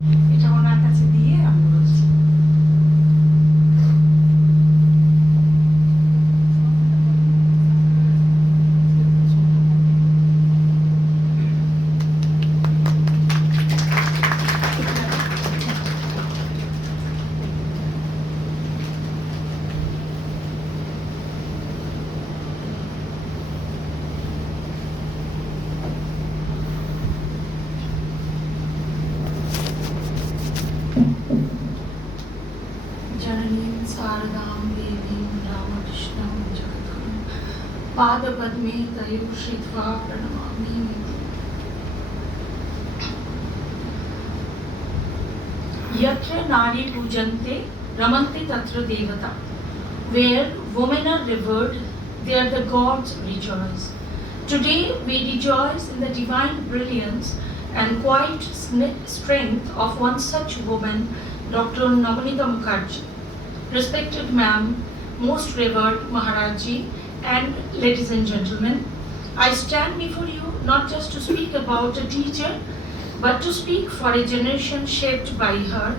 এটা ওনার কাছে দিয়ে আমি বলছি। जननीं शारदां देवीं रामकृष्णां जगद्गुरुं पादपद्मे तयोः श्रित्वा प्रणमामि। यत्र नारी पूजन्ते रमन्ते तत्र देवता. Where women are revered, there the gods rejoice. Today we rejoice in the divine brilliance and quiet strength of one such woman, Dr. Nabanita Mukherjee. Respected ma'am, most revered Maharaji, and ladies and gentlemen, I stand before you not just to speak about a teacher, but to speak for a generation shaped by her,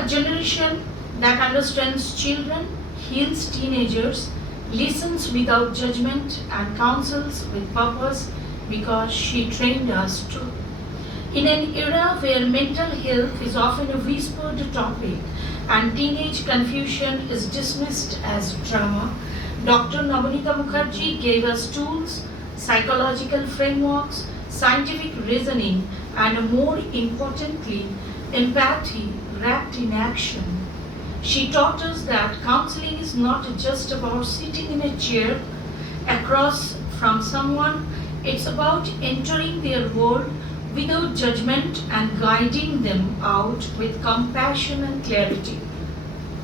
a generation that understands children, heals teenagers, listens without judgment, and counsels with purpose because she trained us to. In an era where mental health is often a whispered topic and teenage confusion is dismissed as drama, Dr. Nabanita Mukherjee gave us tools, psychological frameworks, scientific reasoning, and more importantly, empathy wrapped in action. She taught us that counseling is not just about sitting in a chair across from someone, it's about entering their world without judgment and guiding them out with compassion and clarity.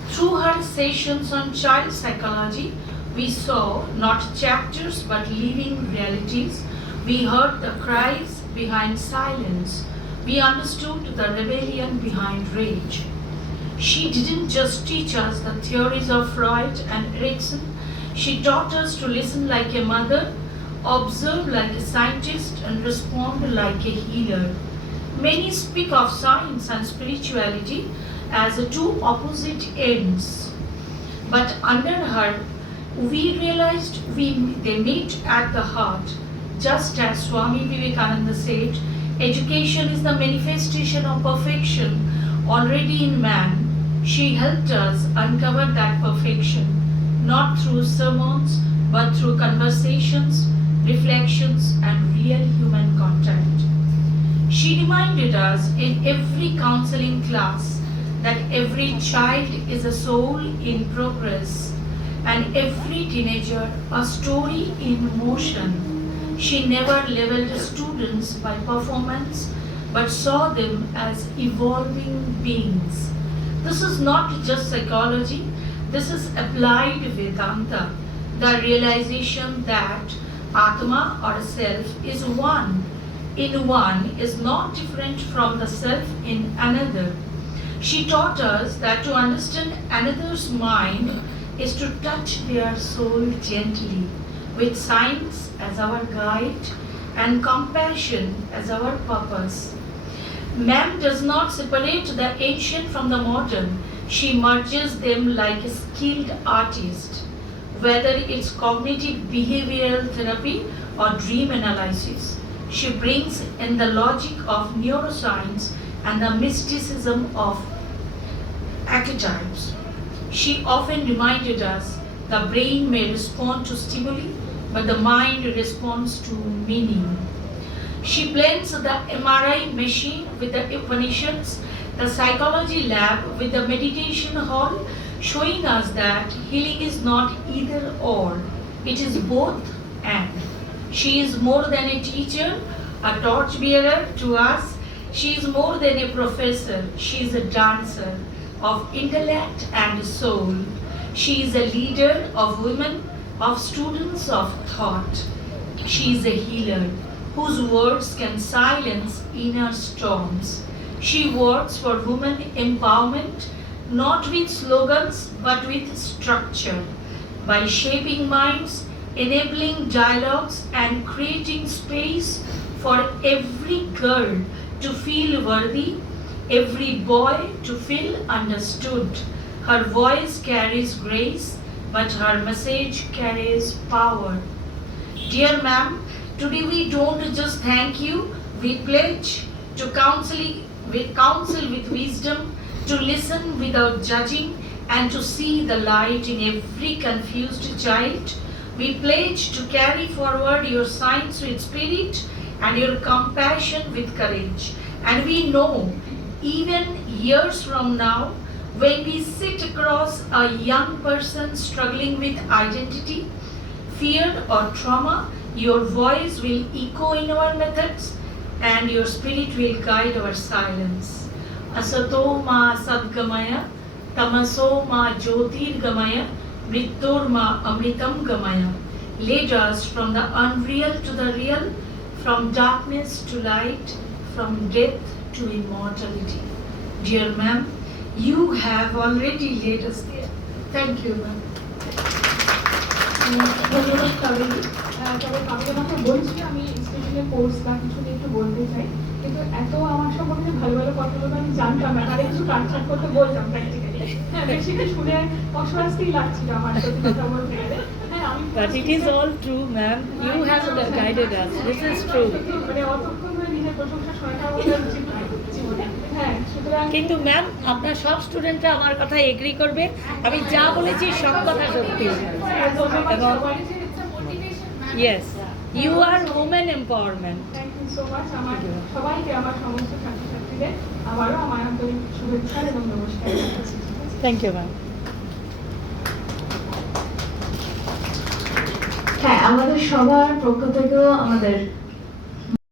Through her sessions on child psychology, we saw not chapters but living realities. We heard the cries behind silence. We understood the rebellion behind rage. She didn't just teach us the theories of Freud and Erikson. She taught us to listen like a mother, observe like a scientist, and respond like a healer. Many speak of science and spirituality as two opposite ends. But under her, we realized they meet at the heart. Just as Swami Vivekananda said, education is the manifestation of perfection already in man. She helped us uncover that perfection, not through sermons, but through conversations, reflections, and real human contact. She reminded us in every counseling class that every child is a soul in progress and every teenager a story in motion. She never leveled students by performance but saw them as evolving beings. This is not just psychology, this is applied Vedanta, the realization that Atma or self is one. In one is not different from the self in another. She taught us that to understand another's mind is to touch their soul gently, with science as our guide and compassion as our purpose. Ma'am does not separate the ancient from the modern. She merges them like a skilled artist, whether it's cognitive behavioral therapy or dream analysis. She brings in the logic of neuroscience and the mysticism of archetypes. She often reminded us the brain may respond to stimuli, but the mind responds to meaning. She blends the MRI machine with the Upanishads, the psychology lab with the meditation hall, showing us that healing is not either or, it is both and. She is more than a teacher, a torchbearer to us. She is more than a professor, she is a dancer of intellect and soul. She is a leader of women, of students of thought. She is a healer whose words can silence inner storms. She works for women empowerment, not with slogans but with structure, by shaping minds, enabling dialogues, and creating space for every girl to feel worthy, every boy to feel understood. Her voice carries grace, but her message carries power. Dear ma'am, today we don't just thank you, we pledge to counsel with wisdom, to listen without judging, and to see the light in every confused child. We pledge to carry forward your science with spirit and your compassion with courage. And we know, even years from now, when we sit across a young person struggling with identity, fear or trauma, your voice will echo in our methods and your spirit will guide our silence. Asato ma sadgamaya, tamaso ma jyotirgamaya, mrittur ma amritam gamaya. Lead us from the unreal to the real, from darkness to light, from death to immortality. Dear ma'am, you have already led us there. Thank you, ma'am. ধন্যবাদ কাবেরী। তবে কাবেরী আমাকে বলছি আমি specially course বা কিছু নিয়ে একটু বলতে চাই, কিন্তু এত আমার সম্পর্কে ভালো ভালো কথাগুলো আমি জানতাম না, তাহলে কিছু কাটছাট করতে বলতাম প্র্যাকটিক্যালি। হ্যাঁ, বেশিটা শুনে অস্বস্তি লাগছিল আমার, সত্যি কথা বলতে গেলে। But it is all true, ma'am. You have guided us. This is true. মানে অতক্ষণ ধরে নিজের প্রশংসা শোনাটা আমাদের উচিত নয় জীবনে। হ্যাঁ, সুতরাং কিন্তু ম্যাম, আপনার সব স্টুডেন্টরা আমার কথা এগ্রি করবে, আমি যা বলেছি সব কথা সত্যি। এবং yes, you are women empowerment. Thank you so much. আমার সবাইকে, আমার সমস্ত ছাত্রছাত্রীদের আবারও আমার আন্তরিক শুভেচ্ছা এবং নমস্কার। Thank you ma'am. হ্যাঁ, আমাদের সবার পক্ষ থেকেও আমাদের